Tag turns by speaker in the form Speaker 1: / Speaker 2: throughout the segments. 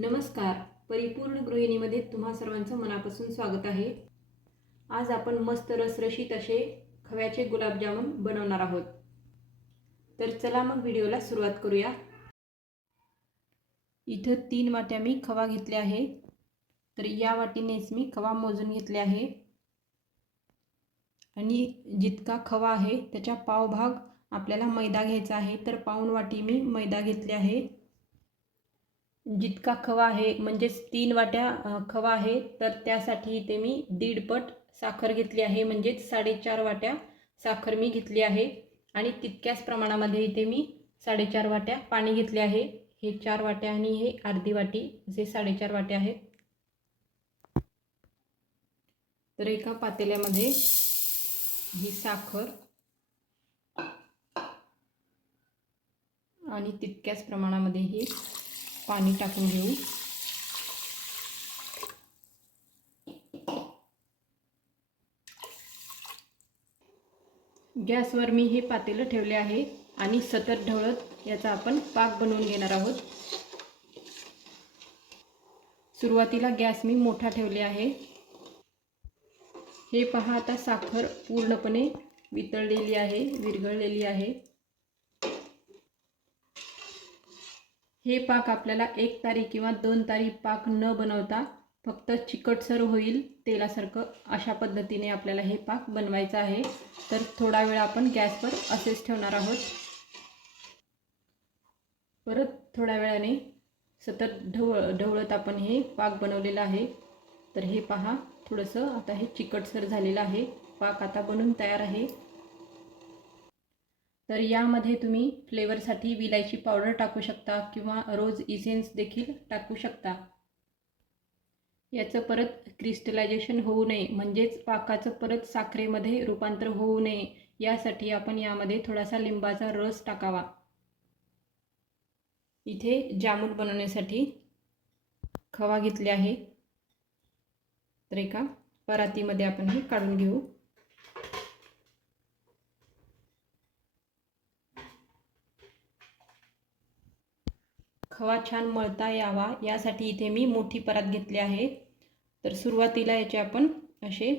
Speaker 1: नमस्कार. परिपूर्ण गृहिणीमध्ये तुम्हा सर्वांचं मनापासून स्वागत आहे. आज आपण मस्त रसरशीत असे खव्याचे गुलाबजामुन बनवणार आहोत. तर चला मग व्हिडिओला सुरुवात करूया. इथं तीन वाट्या मी खवा घेतले आहे. तर या वाटीनेच मी खवा मोजून घेतले आहे. आणि जितका खवा आहे त्याच्या पावभाग आपल्याला मैदा घ्यायचा आहे तर पाऊण वाटी मी मैदा घेतले आहे. जितका खवा आहे म्हणजेच तीन वाट्या खवा आहे तर त्यासाठी इथे मी दीडपट साखर घेतली आहे म्हणजेच साडेचार वाट्या साखर मी घेतली आहे. आणि तितक्याच प्रमाणामध्ये इथे मी साडेचार वाट्या पाणी घेतले आहे. हे चार वाट्या आणि हे अर्धी वाटी जे साडेचार वाट्या आहेत. तर एका पातेल्यामध्ये ही साखर आणि तितक्याच प्रमाणामध्ये ही पाणी टाकून घेऊ. गॅसवर मी हे पातेलं ठेवले आहे आणि सतत ढवळत याचा आपण पाक बनवून घेणार आहोत. सुरुवातीला गॅस मी मोठा ठेवले आहे. हे पहा आता साखर पूर्णपणे वितळलेली आहे विरघळलेली आहे. हे पाक आपल्याला एक तारी किंवा दोन तारी पाक न बनवता फक्त चिकटसर होईल तेलासारखं अशा पद्धतीने आपल्याला हे पाक बनवायचं आहे. तर थोडा वेळ आपण गॅसवर असेच ठेवणार आहोत. परत थोड्या वेळाने सतत ढवळ ढवळत आपण हे पाक बनवलेलं आहे. तर हे पहा थोडंसं आता हे चिकटसर झालेलं आहे. पाक आता बनून तयार आहे. तर यामध्ये तुम्ही फ्लेवरसाठी विलायची पावडर टाकू शकता किंवा रोज इसेन्स देखील टाकू शकता. याचं परत क्रिस्टलायझेशन होऊ नये म्हणजेच पाकाचं परत साखरेमध्ये रूपांतर होऊ नये यासाठी आपण यामध्ये थोडासा लिंबाचा रस टाकावा. इथे जामून बनवण्यासाठी खवा घेतले आहे. तर एका परातीमध्ये आपण हे काढून घेऊ. खवा छान मळता यावा यासाठी इथे मी मोठी परात घेतली आहे. तर सुरुवातीला याचे आपण असे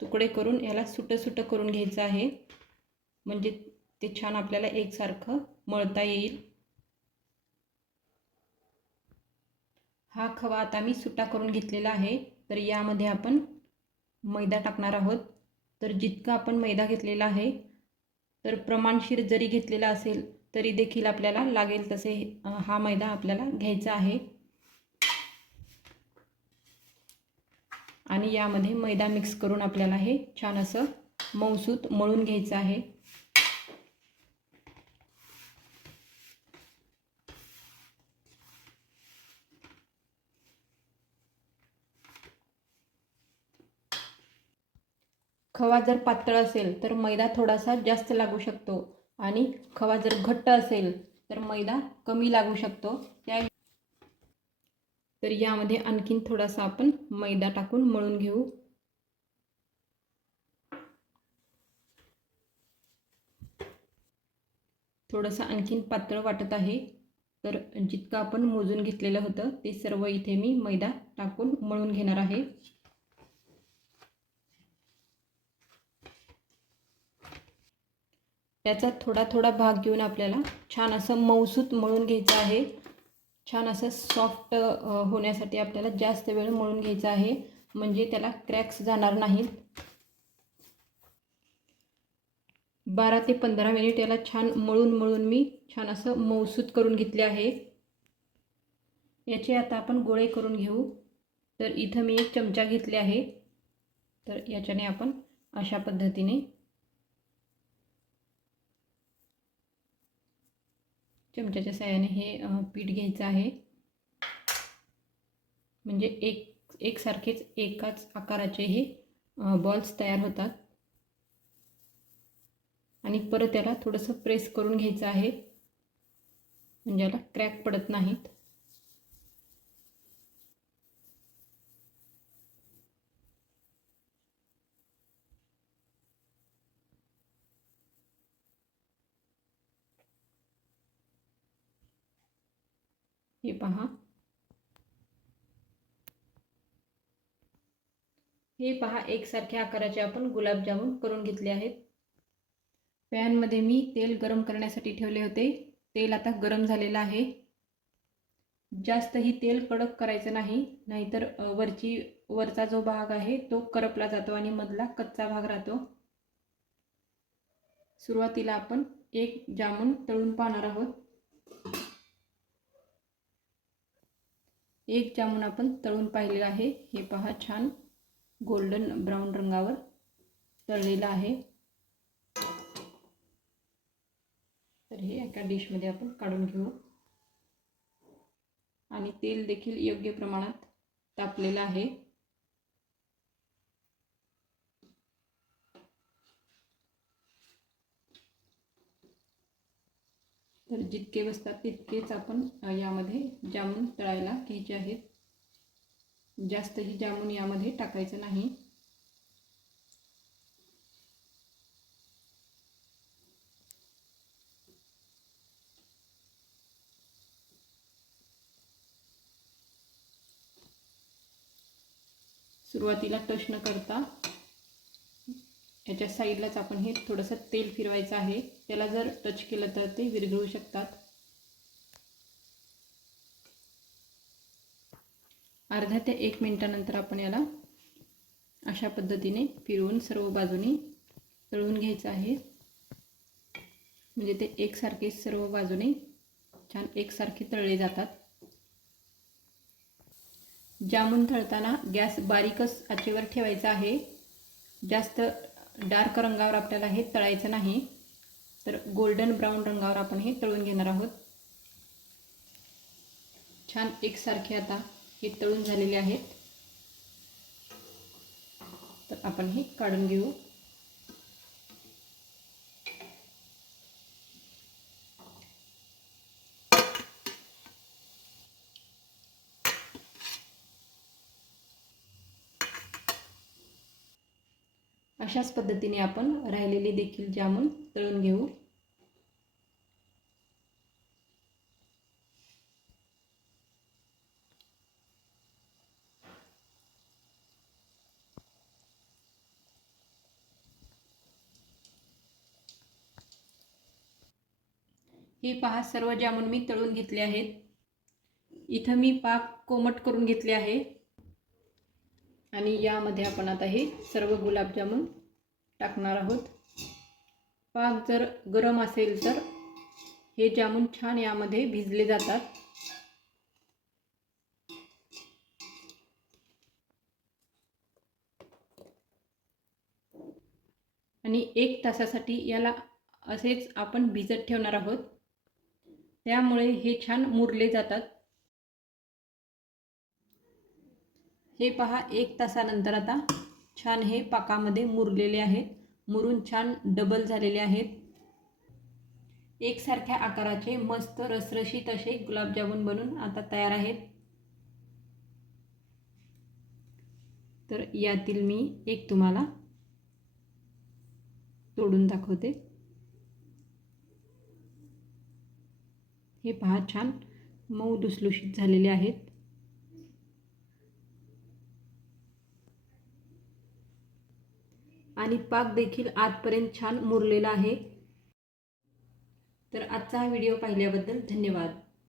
Speaker 1: तुकडे करून याला सुटं सुटं करून घ्यायचं आहे. म्हणजे ते छान आपल्याला एकसारखं मळता येईल. हा खवा आता मी सुटा करून घेतलेला आहे. तर यामध्ये आपण मैदा टाकणार आहोत. तर जितका आपण मैदा घेतलेला आहे तर प्रमाणशीर जरी घेतलेला असेल तरी देखील आपल्याला लागेल तसे हा मैदा आपल्याला घ्यायचा आहे. आणि यामध्ये मैदा मिक्स करून आपल्याला हे छान असं मौसूत मळून घ्यायचं आहे. खवा जर पातळ असेल तर मैदा थोडासा जास्त लागू शकतो. आणि खवा जर घट्ट असेल तर मैदा कमी लागू शकतो. त्या तर यामध्ये आणखीन थोडासा आपण मैदा टाकून मळून घेऊ. थोडंसं आणखीन पातळ वाटत आहे. तर जितकं आपण मोजून घेतलेलं होतं ते सर्व इथे मी मैदा टाकून मळून घेणार आहे. याचा थोडा थोडा भाग घेऊन आपल्याला छान असं मऊसूत मळून घ्यायचं आहे. छान असं सॉफ्ट होण्यासाठी आपल्याला जास्त वेळ मळून घ्यायचा आहे. म्हणजे त्याला क्रॅक्स जाणार नाहीत. बारा ते पंधरा मिनिट याला छान मळून मळून मी छान असं मऊसूत करून घेतले आहे. याचे आता आपण गोळे करून घेऊ. तर इथं मी एक चमचा घेतले आहे. तर याच्याने आपण अशा पद्धतीने चमच्याच्या साह्याने हे पीठ घ्यायचं आहे. म्हणजे एक एकसारखेच एकाच आकाराचे हे बॉल्स तयार होतात. आणि परत त्याला थोडंसं प्रेस करून घ्यायचं आहे. म्हणजे याला क्रॅक पडत नाहीत. हे पहा. हे पहा एकसारख्या आकाराचे आपण गुलाबजामुन करून घेतले आहेत. पॅनमध्ये मी तेल गरम करण्यासाठी ठेवले होते. तेल आता गरम झालेलं आहे. जास्तही तेल कडक करायचं नाही नाहीतर वरची वरचा जो भाग आहे तो करपला जातो आणि मधला कच्चा भाग राहतो. सुरुवातीला आपण एक जामून तळून पाहणार आहोत. एक जामून आपण तळून पाहिलेलं आहे. हे पहा छान गोल्डन ब्राऊन रंगावर तळलेलं आहे. तर हे एका डिशमध्ये आपण काढून घेऊ. आणि तेल देखील योग्य प्रमाणात तापलेलं आहे. तर जितके बसतात तितकेच आपण यामध्ये जामून तळायला घ्यायचे आहेत. जास्तही जामून यामध्ये टाकायचं नाही. सुरुवातीला टच न करता. याच्या साईडलाच आपण हे थोडंसं तेल फिरवायचं आहे. त्याला जर टच केलं तर ते विरघळू शकतात. अर्ध्या ते एक मिनटानंतर आपण याला अशा पद्धतीने फिरवून सर्व बाजूनी तळून घ्यायचं आहे. म्हणजे ते एकसारखे सर्व बाजूने छान एकसारखे तळले जातात. जामून तळताना गॅस बारीकच आचेवर ठेवायचा आहे. जास्त डार्क रंगावर आपल्याला हे तळायचं नाही तर गोल्डन ब्राऊन रंगावर आपण हे तळून घेणार आहोत. छान एकसारखे आता हे तळून झालेले आहेत. तर आपण हे काढून घेऊ. अशाच पद्धतीने आपण राहिलेले देखील जामून तळून घेऊ. हे पहा सर्व जामून मी तळून घेतले आहेत. इथं मी पाक कोमट करून घेतले आहे. आणि यामध्ये आपण आता हे सर्व गुलाबजामुन टाकणार आहोत. पाक जर गरम असेल तर हे जामून छान यामध्ये भिजले जातात. आणि एक तासासाठी याला असेच आपण भिजत ठेवणार आहोत. त्यामुळे हे छान मुरले जातात. हे पहा एक तासानंतर आता छान हे पाकामध्ये मुरलेले आहेत. मुरून छान डबल झालेले आहेत. एकसारख्या आकाराचे मस्त रसरशीत असे गुलाबजामुन बनून आता तयार आहेत. तर यातील मी एक तुम्हाला तोडून दाखवते. हे पहा छान मऊ दुसलुषित झालेले आहेत. आणि पाक देखील आतपर्यंत छान मुरलेला आहे. तर आजचा हा व्हिडिओ पाहिल्याबद्दल धन्यवाद.